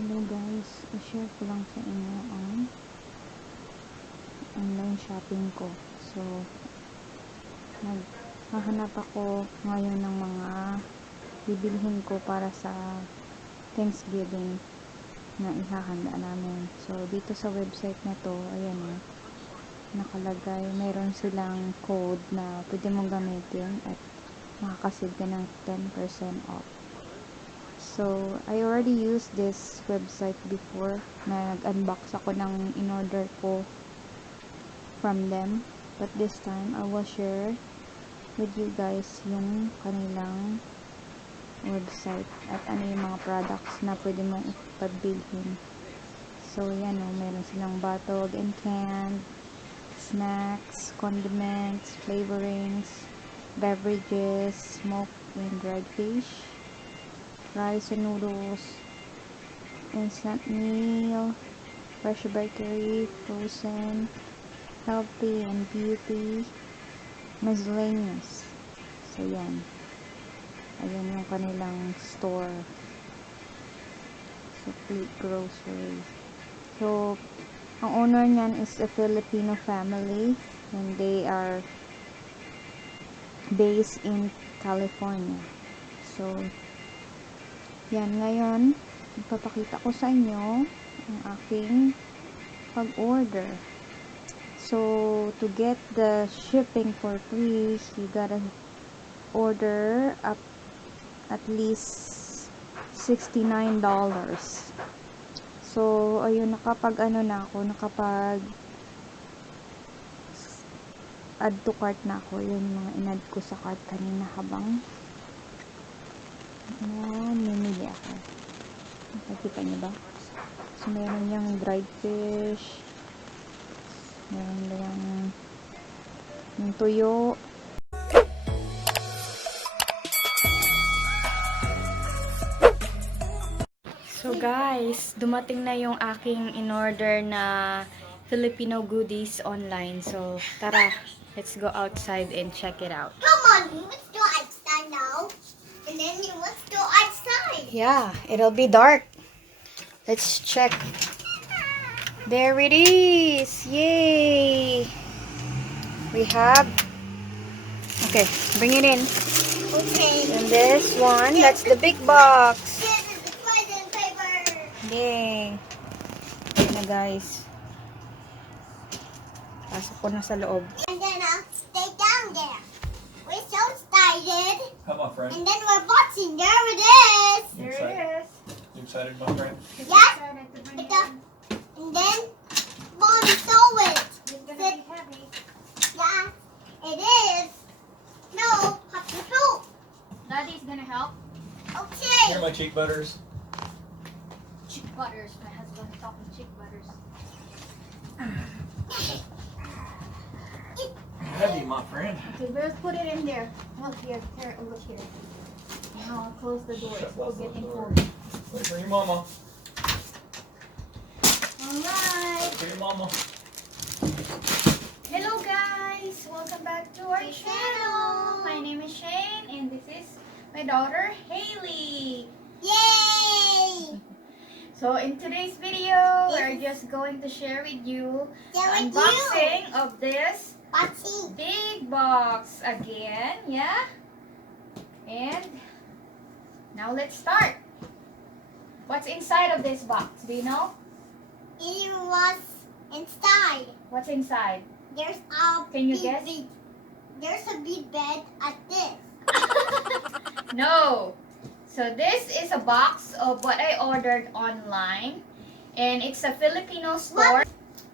Hello guys, i-share ko lang sa inyo ang online shopping ko. So, naghahanap ako ngayon ng mga bibilhin ko para sa Thanksgiving na ihahanda namin. So, dito sa website na to, ayan o, nakalagay, mayroon silang code na pwede mong gamitin at makakasave ka ng 10% off. So, I already used this website before. Nag-unbox ako ng in-order ko from them. But this time, I will share with you guys yung kanilang website at ano yung mga products na pwede mong ipagbilhin. So, yan o. Meron silang batog and canned, snacks, condiments, flavorings, beverages, smoked and dried fish, rice and noodles, instant meal, fresh bakery, frozen, healthy and beauty, miscellaneous. So, yan. Ayan yung kanilang store. Sukli Groceries. So, ang owner niyan is a Filipino family and they are based in California. So, yan, ngayon, ipapakita ko sa inyo ang aking pag-order. So, to get the shipping for free, you gotta order up at least $69. So, ayun, nakapag add to cart na ako. Yun, mga in-add ko sa cart kanina habang namimili ako. Nakikita niyo ba? So, meron yung dried fish. Meron yung tuyo. So, guys, dumating na yung aking in-order na Filipino goodies online. So, tara, let's go outside and check it out. Come on, let's go outside now. And then let's go outside. Yeah, it'll be dark. Let's check. There it is. Yay! We have... Okay, bring it in. Okay. And this one, that's the big box. This is the present paper. Yay! Ayan na, guys. Pasok ko na sa loob. And then stay down there. We're so excited. Come on, friend. And then we're boxing. There it is. You excited? You excited, my friend? Yes. And then Mommy saw it. It's gonna be heavy. Yeah, it is. No, have to help. Daddy's gonna help. Okay. Here are my cheek butters. Chick butters. My husband's talking chick butters. Heavy, my friend. Okay, let's put it in there. Look here. Here, look here. Now I'll close the door. Shut We'll both get those in doors. Wait for your mama. Alright. Wait for your mama. Hello guys! Welcome back to our channel. My name is Shane and this is my daughter Haley. Yay! So in today's video, we're just going to share with you the unboxing of this Boxing. big box again, yeah? And now let's start. What's inside of this box? Do you know? It was inside. What's inside? There's a Can you big guess? bed. There's a big bed at this. No. So this is a box of what I ordered online. And it's a Filipino store.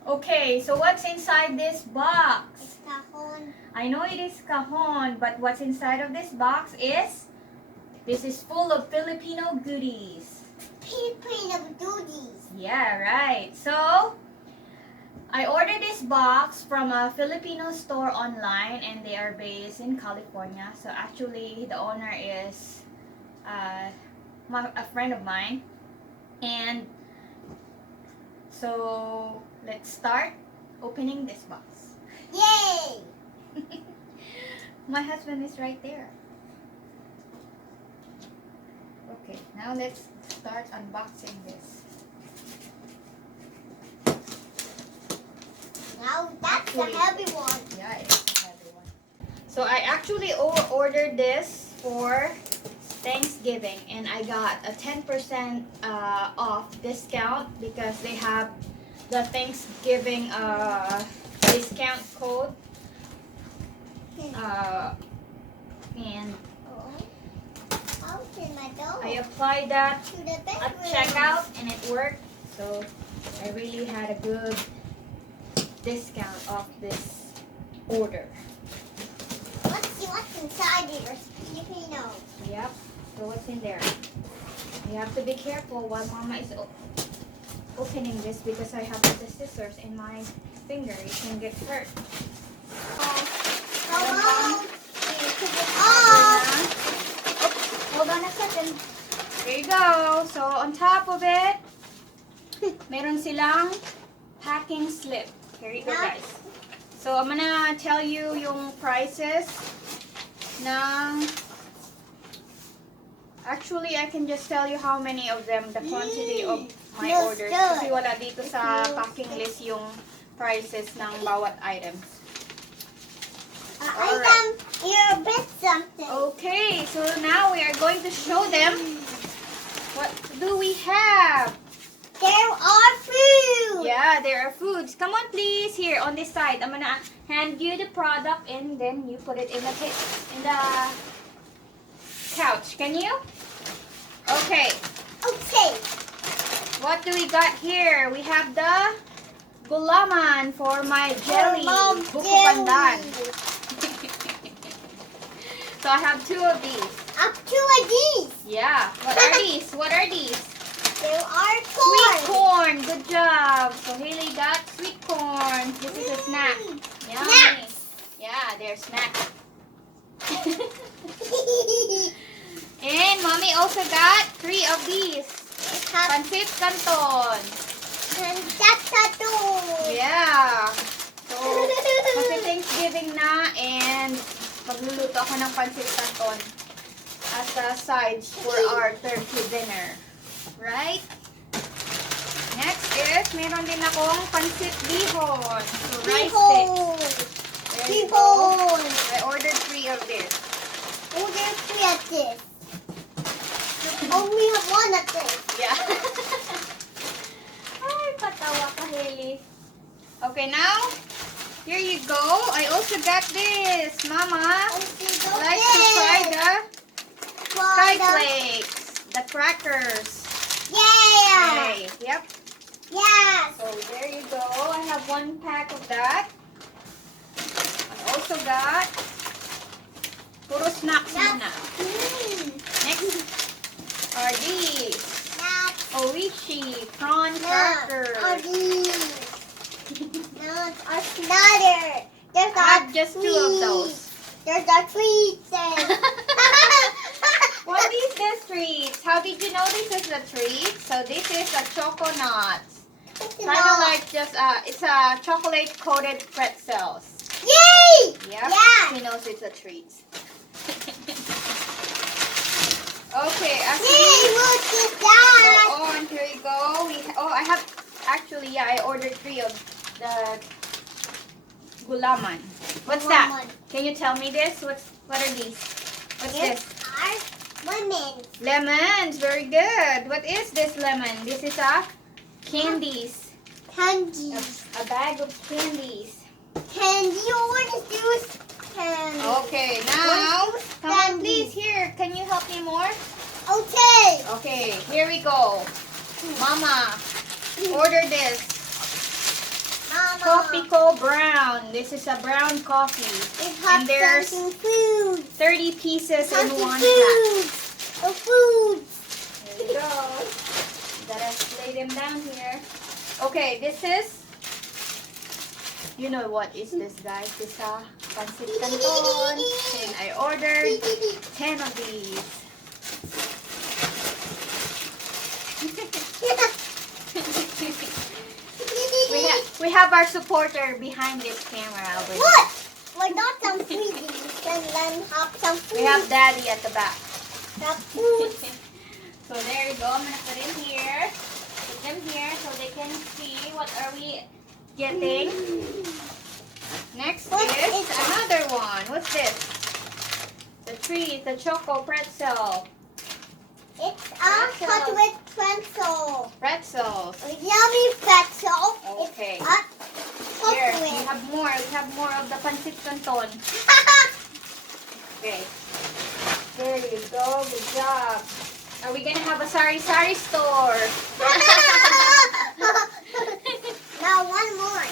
Okay, so what's inside this box? It's cajon. I know it is cajon, but what's inside of this box is... This is full of Filipino goodies. Filipino duties. Yeah, right. So, I ordered this box from a Filipino store online and they are based in California. So, actually, the owner is a friend of mine. And so, let's start opening this box. Yay! My husband is right there. Okay, now let's start unboxing this. Now that's the heavy one. Yeah, it's a heavy one. So I actually ordered this for Thanksgiving, and I got a 10% off discount because they have the Thanksgiving discount code. And Open my door. I applied that To the at bedroom. checkout, and it worked. So I really had a good discount off this order. Let's see what's inside your Filipino. Yep. So what's in there? You have to be careful while Mama is opening this because I have the scissors in my finger. It can get hurt. Hello. Hold on a second. There you go. So on top of it, meron silang packing slip. Here you go, guys. So I'm gonna tell you yung prices ng. Actually, I can just tell you how many of them, the quantity of my Feels orders. good. Kasi wala dito sa packing list yung prices ng bawat items. Item, you're a bit something. Okay, so now we are going to show them what do we have. There are food. Yeah, there are foods. Come on, please. Here on this side, I'm gonna hand you the product, and then you put it in the couch. Can you? Okay. Okay. What do we got here? We have the gulaman for my jelly. Mom, Buko jelly. pandan. So I have two of these. Up to a these. Yeah. What are these? What are these? There are Sweet corn. corn. Good job. So Haley got sweet corn. This is a snack. Yummy. Snacks. Yeah, they're snacks. And Mommy also got 3 of these. Pancit Canton. And that's a two. Yeah. So, kasi Thanksgiving na, and magluluto ako ng pancit canton as a sides for our turkey dinner. Right? Next is, meron din akong pancit bihon. So, rice sticks. There you go. People. I ordered 3 of this. Oh, there's 3 of this. Oh, we have 1 of this. Yeah. Ay, patawa ka, Haley. Okay, now, here you go. I also got this. Mama likes to try the Sky Flakes, the crackers. Yeah. Okay, yep. Yes. So there you go. I have 1 pack of that. I also got puro snacks muna. Next are these Oishi prawn crackers. No, it's another. There's I have just 2 of those. There's a treat thing. What is this treats? How did you know this is a treat? So this is a choco nuts. Kind of like just it's a chocolate coated pretzels. Yay! Yep. Yeah. She knows it's a treat. Okay, as Yay! we Look at that. go on, here you go. I have actually, yeah, I ordered 3 of the gulaman. What's that? Gulaman. Can you tell me this? What are these? What's Yes. this? Our women. Lemons. Very good. What is this lemon? This is a candies. Candies. A bag of candies. Candy. What is this? Candy. Okay, now come on, Candy. please. Here, can you help me more? Okay. Okay, here we go. Mama, order this. Mama. KOPIKO brown. This is a brown coffee. It And has there's something food. 30 pieces in Something one food. pack. A food. Here we go. Gotta lay them down here. Okay, this is. You know what is this, guys? This pancit canton. And I ordered 10 of these. We have our supporter behind this camera over here. What? Why not some sweeties and then have some food? We have Daddy at the back. Have food. So there you go. I'm gonna put in here. Put them here so they can see what are we getting. Next What is is that? another one. What's this? The choco pretzel. It's a cut with pretzel. Pretzels. A yummy pretzel. Okay. It's a Here, we chocolate. have more. We have more of the pancit canton. Okay. There you go. Good job. Are we gonna have a sari-sari store? Now one more.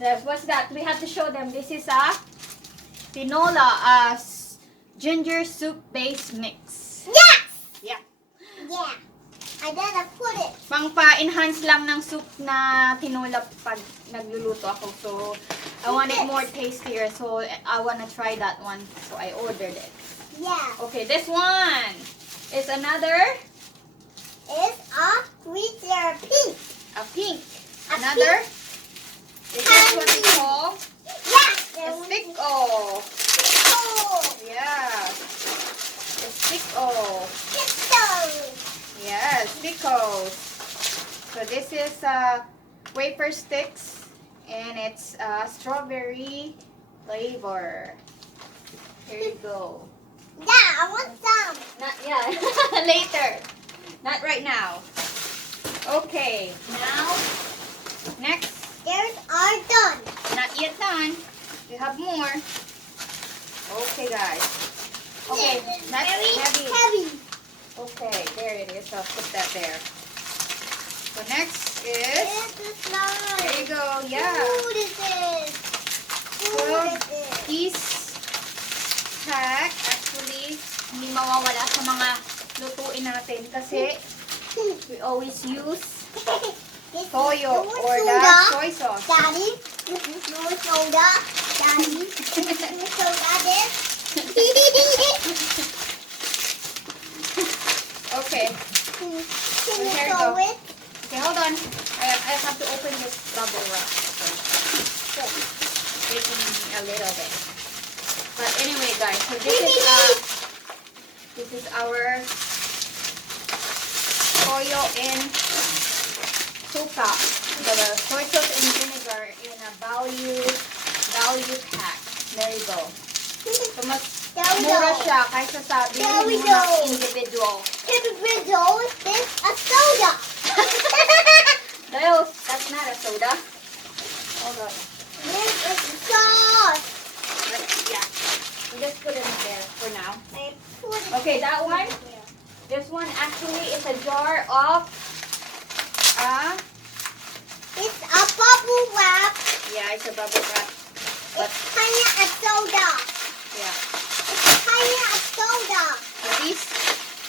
Yes, what's that? We have to show them. This is a tinola, ginger soup base mix. Yes! Yeah. Yeah. I gotta put it. Pang pa-enhance lang ng soup na tinola pag nagluluto ako. So, I want it more tastier. So, I wanna try that one. So, I ordered it. Yeah. Okay, this one is another, It's a freezer pink. a pink. A Another, this is what we call Yes! a stick-o. Oh, Yeah. A stick-o. pistol. Yes, pickles. So this is wafer sticks and it's strawberry flavor. Here you go. Yeah, I want some. Not yeah, later. Not right now. Okay, now next. There's our done. Not yet done. We have more. Okay, guys. Okay, that's Very heavy. heavy. Okay, there it is. I'll put that there. So next is, This is slime. there you go. Yeah. Food is this? Food So, is this? This pack actually hindi mawawala sa mga lutuin natin kasi we always use This toyo is or the soda. soy sauce. Daddy, this is no soda. Daddy, this is no soda. This. Okay. Can you Here you show go. it? Okay, hold on. I have to open this bubble wrap. So, taking a little bit. But anyway, guys, so this is our toyo and suka. So the soy sauce and vinegar in a value pack. There you go. So mas There we mura go. siya kaysa sa There we bilhin mo go. ng individual. Individual is a soda. That's not a soda. Hold on. This is sauce. Yeah. We just put it in there for now. I put it Okay, that one. there. This one actually is a jar of It's a bubble wrap. yeah, it's a bubble wrap. But It's kind of a soda. yeah. It's kind of a soda. So this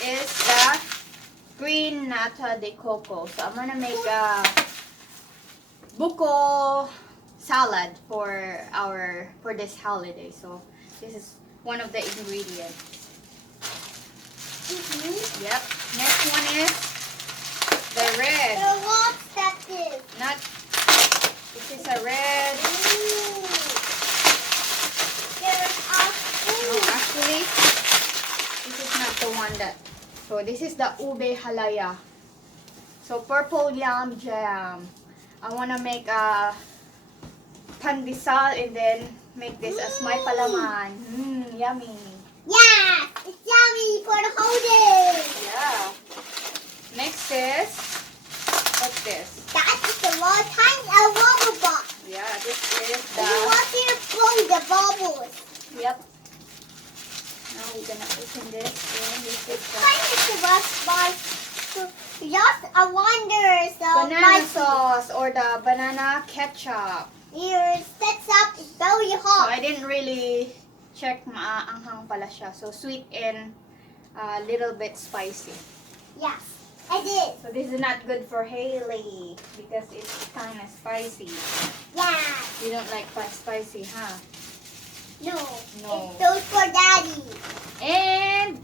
is the green nata de coco. So I'm gonna make a buko salad for this holiday. So this is one of the ingredients. Yep. Next one is the red. So what's that is? Not. This is a red. Ooh. There's a No, food. actually, this is not the one that. So this is the ube halaya. So purple yam jam. I wanna make a pandesal and then make this as my palaman. Yummy. Yeah, it's yummy for the holiday. Yeah. Next is, what's this? That is the one time a bubble box. Yeah, this is You want to blow the bubbles. yep. Now we're gonna open this and this is the Kind of the best box. Just a wonder. So banana sauce or the banana ketchup. Your sets up is very So hot. I didn't really check maaanghang pala siya. So sweet and a little bit spicy. Yes, I did. So this is not good for Haley because it's kind of spicy. Yeah. You don't like spicy, huh? No. No. It's those for daddy. And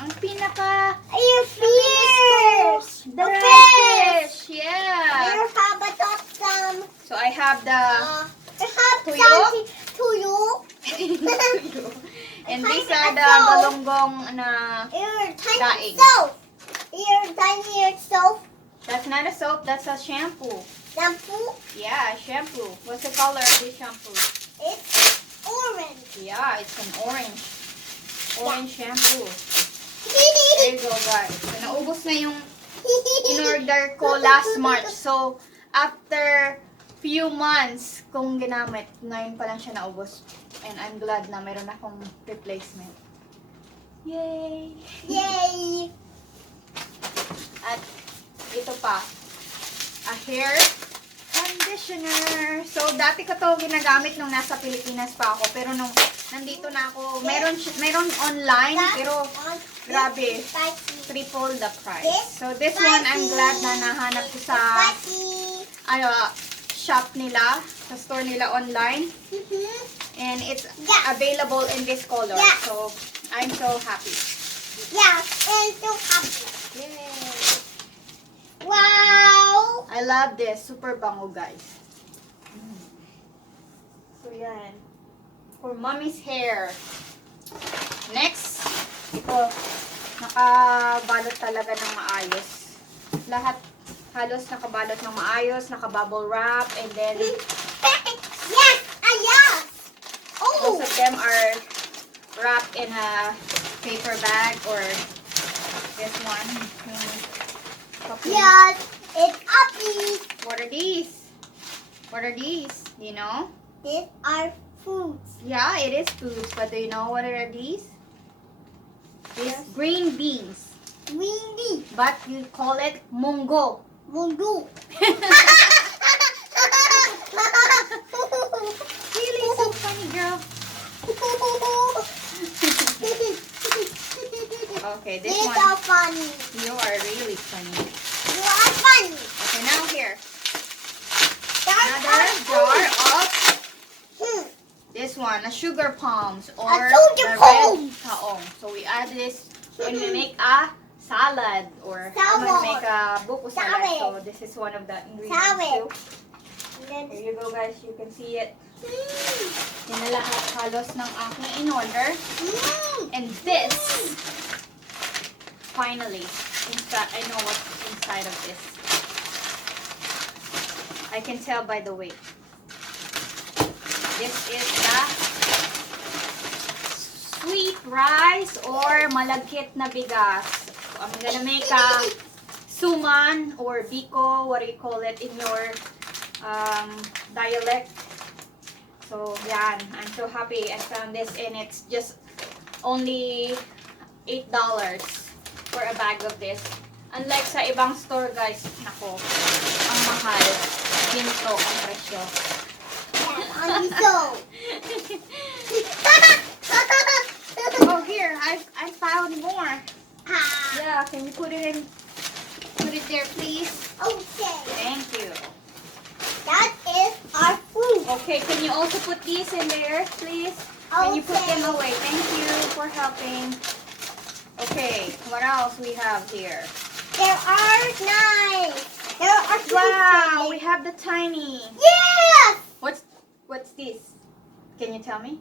ang pinaka Your fish. the The fish. You Yeah. have a top some. So I have the You have Tuyo? something to you. and Tiny these are the aso. galonggong na Your tiny Daing. soap. Your tiny soap. that's not a soap, that's a shampoo. Shampoo. Yeah, shampoo. What's the color of this shampoo? It's orange. Yeah, it's an orange shampoo. There you go, guys. So, naubos na yung in-order ko last March. So, after few months kung ginamit, ngayon pa lang siya naubos. And I'm glad na meron akong replacement. Yay! Yay! At ito pa, a hair conditioner. So, dati ko to ginagamit nung nasa Pilipinas pa ako. Pero nung nandito na ako, meron online. Pero, grabe, triple the price. So, this one, I'm glad na nahanap ko sa shop nila, sa store nila online. And it's available in this color. Yeah. So, I'm so happy. Yeah, and so happy. Yay! Wow! I love this. Super bango, guys. So, yan. For mommy's hair. Next, ito. Nakabalot talaga ng maayos. Lahat halos nakabalot ng maayos. Naka-bubble wrap. And then, Yes! Yes! Oh! most of them are wrapped in a paper bag or this one. Yes! It's uppy! What are these? What are these? You know? These are foods. Yeah, it is foods, but do you know what are these? These green beans, Windy. but you call it mungo. Mungu. Really so funny, girl. Okay, this These one. are funny. You are really funny. You are funny. Okay, now here. That's Another jar of Hmm. this one, a sugar palms or sugar the palms. red kaong. So we add this when we make a salad or when we Salad. make a buko salad. Salad. So this is one of the ingredients Salad. too. Here you go, guys. You can see it. Yan na lahat halos ng aking in-order. And this, finally, I know what's inside of this. I can tell by the weight. This is the sweet rice or malagkit na bigas. So I'm gonna make a suman or biko, what do you call it in your dialect. So yan, I'm so happy I found this and it's just only $8 for a bag of this. Unlike sa ibang store, guys, nako, ang mahal. Ginto ang presyo. On the stove. Oh, here, I found more. Ah, Yeah, can you put it there, please? okay. Thank you. That is our food. Okay, can you also put these in there, please? Can you put Okay. them away? Thank you for helping. Okay, what else we have here? There are knives. There are Wow, we toothpicks. have the tiny. Yes! What's this? Can you tell me?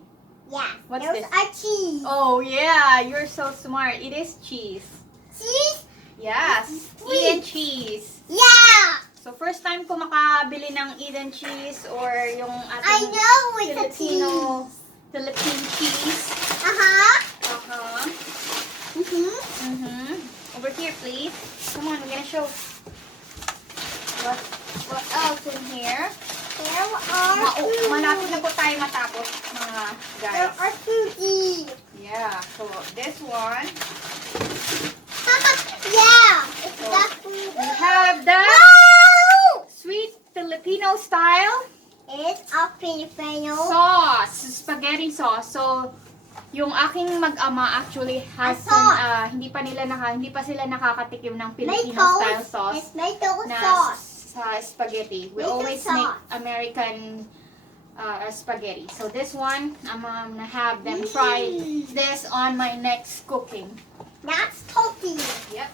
Yeah. What's There's this? a cheese. Oh yeah, you're so smart. It is cheese. Cheese? Yes, Sweet. Eden cheese. Yeah. So first time ko makabili ng Eden cheese or yung I ating know it's a cheese. Philippine cheese. Uh-huh. Mm-hmm. Over here, please. Come on, we're gonna show what else in here. There are food. Malapit na po tayo matapos, mga There guys. are foodies. Yeah, so this one. Yeah. It's So, that food. We have the Wow! sweet Filipino style It's a Filipino. sauce, spaghetti sauce. So, yung aking mag-ama actually has sauce. hindi pa sila nakakatikim ng Filipino Tomato. style sauce It's tomato na sauce. sa spaghetti. We Tomato always sauce. make American spaghetti. So this one, I'm gonna have them try this on my next cooking. That's cooking. Yep.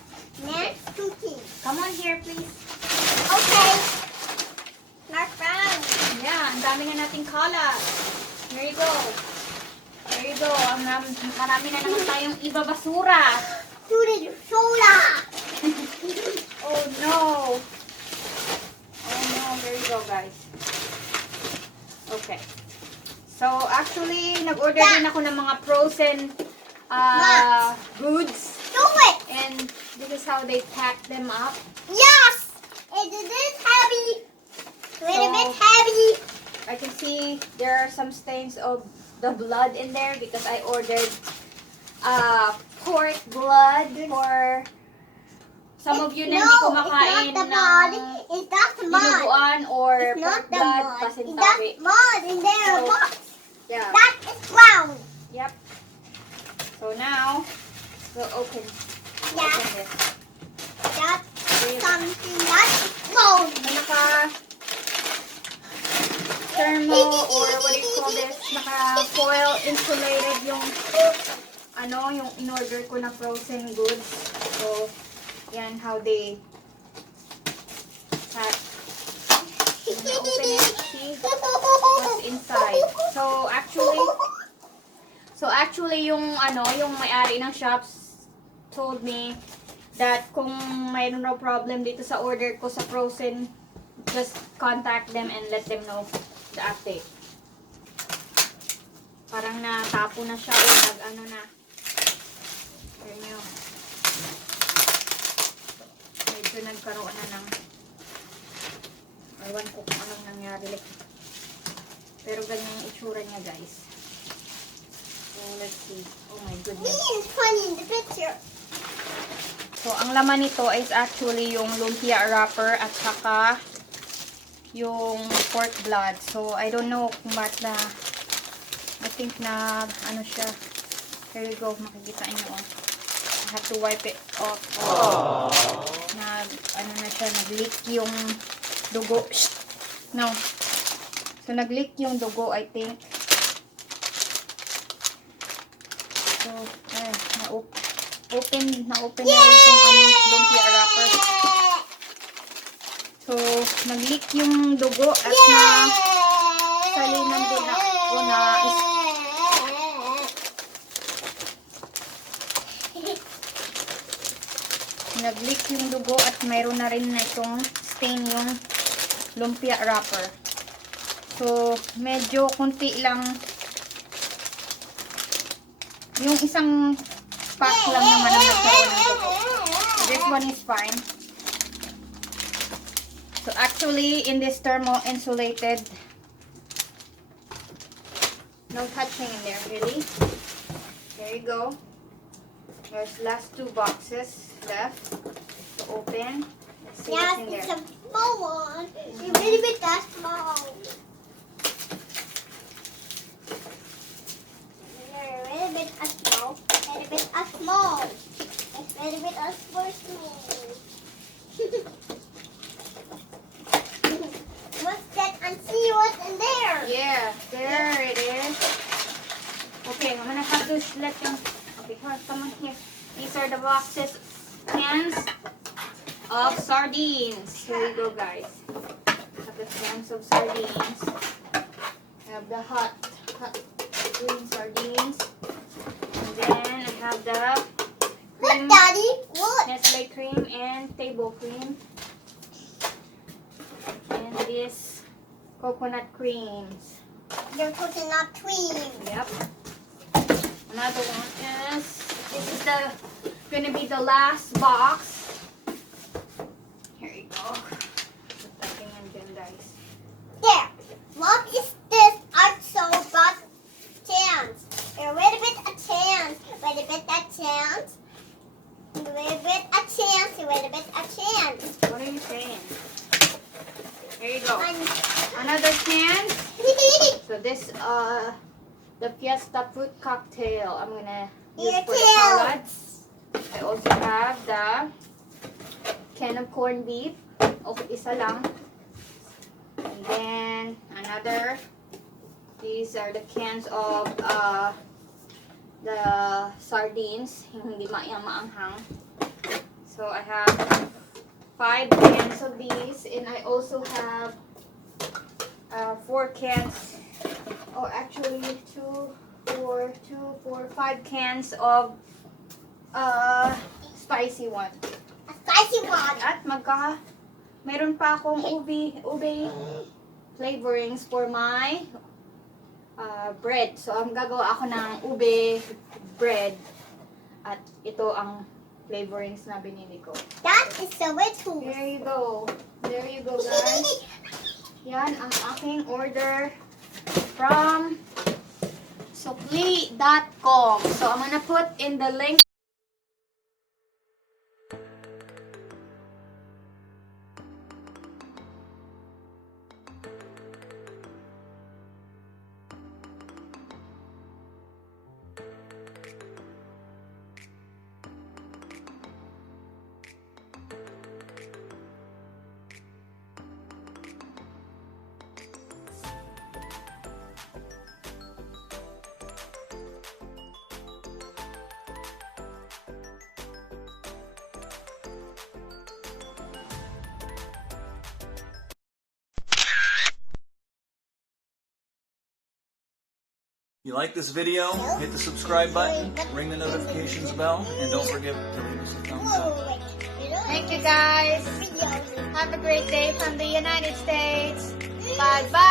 Next cooking. Come on here, please. Okay. My friend. Yeah, ang dami na nating kalat. Here you go. There you go. Marami na naman tayong ibabasura. Food soda. Oh no. Oh no, there guys. Okay. So, actually, nag-order din ako ng mga frozen goods. Do it! And this is how they pack them up. Yes! It is heavy. A little So- bit heavy. I can see there are some stains of the blood in there because I ordered pork blood for some of you na hindi kumakain it's not the mud. ng It's not the mud. dinuguan or It's not pork the blood, mud. It's pasintabi. that mud in there. So- box. Yeah. That is brown. Yep. So now, we'll open Yeah. this. That's Wait. something that is brown. So, naka thermo or what do you call this? Naka foil insulated yung yung in-order ko na frozen goods. So, yan how they pack. I'm gonna open it, see what's inside. So actually yung yung may-ari ng shops told me that kung mayroon raw problem dito sa order ko sa frozen, just contact them and let them know the update. Parang natapo na siya o nag-ano na. Ayun nyo. Medyo nagkaroon na ng ewan ko kung anong nangyari. Pero ganyan yung itsura niya, guys. So, let's see. Oh my goodness. It's funny in the picture. So, ang laman nito is actually yung lumpia wrapper at saka yung pork blood. So, I don't know kung ba't I think na, siya. Here you go. Makikita nyo. I have to wipe it off. Na siya, nag-leak yung dugo. No. So, nag-leak yung dugo, I think. So, na-open na rin itong lumpia wrapper. So, nag-leak yung dugo at salinan din nag-leak yung dugo at mayroon na rin na itong stain yung lumpia wrapper. So, medyo kunti lang. Yung isang pack lang naman ang nagkaroon ng dugo. This one is fine. So, actually, in this thermo-insulated, no touching in there, really. There you go. There's last 2 boxes left to open. Let's see what's in It's there. a small one. It's a little bit that small. A little bit as small. A little bit as small. A little bit as small. What's that? And see what's in there. Yeah, there it is. Okay, I'm gonna have to let them. Okay, come on here. These are the boxes, cans of sardines. Here we go, guys. Have the cans of sardines. Have the hot green sardines. And then I have the What, cream, Daddy? What? Nestle cream and table cream. And this coconut creams. They're coconut cream. Yep. Another one is, this is gonna be the last box. Here you go. Put that thing in again, guys. There. What is this? Also got chance. A little bit a chance. A little bit a chance. A little bit a chance. A little bit a chance. What are you saying? Here you go. And Another can. So this, the Fiesta fruit cocktail. I'm gonna use Here for the too. salads. I also have the can of corned beef. Okay, isa lang. And then another. These are the cans of the sardines. Hindi maanghang. So I have 5 cans of these, and I also have 4 cans. Oh, actually 5 cans of spicy one. a spicy one. At meron pa akong ube flavorings for my bread. So, ang gagawa ako ng ube bread. At ito ang flavorings na binili ko. That is so too. There you go. There you go, guys. Yan ang aking order from Sukli.com. So, I'm gonna put in the link. You like this video? Hit the subscribe button, ring the notifications bell, and don't forget to leave us a thumbs up. Thank you, guys. Have a great day from the United States. Bye-bye.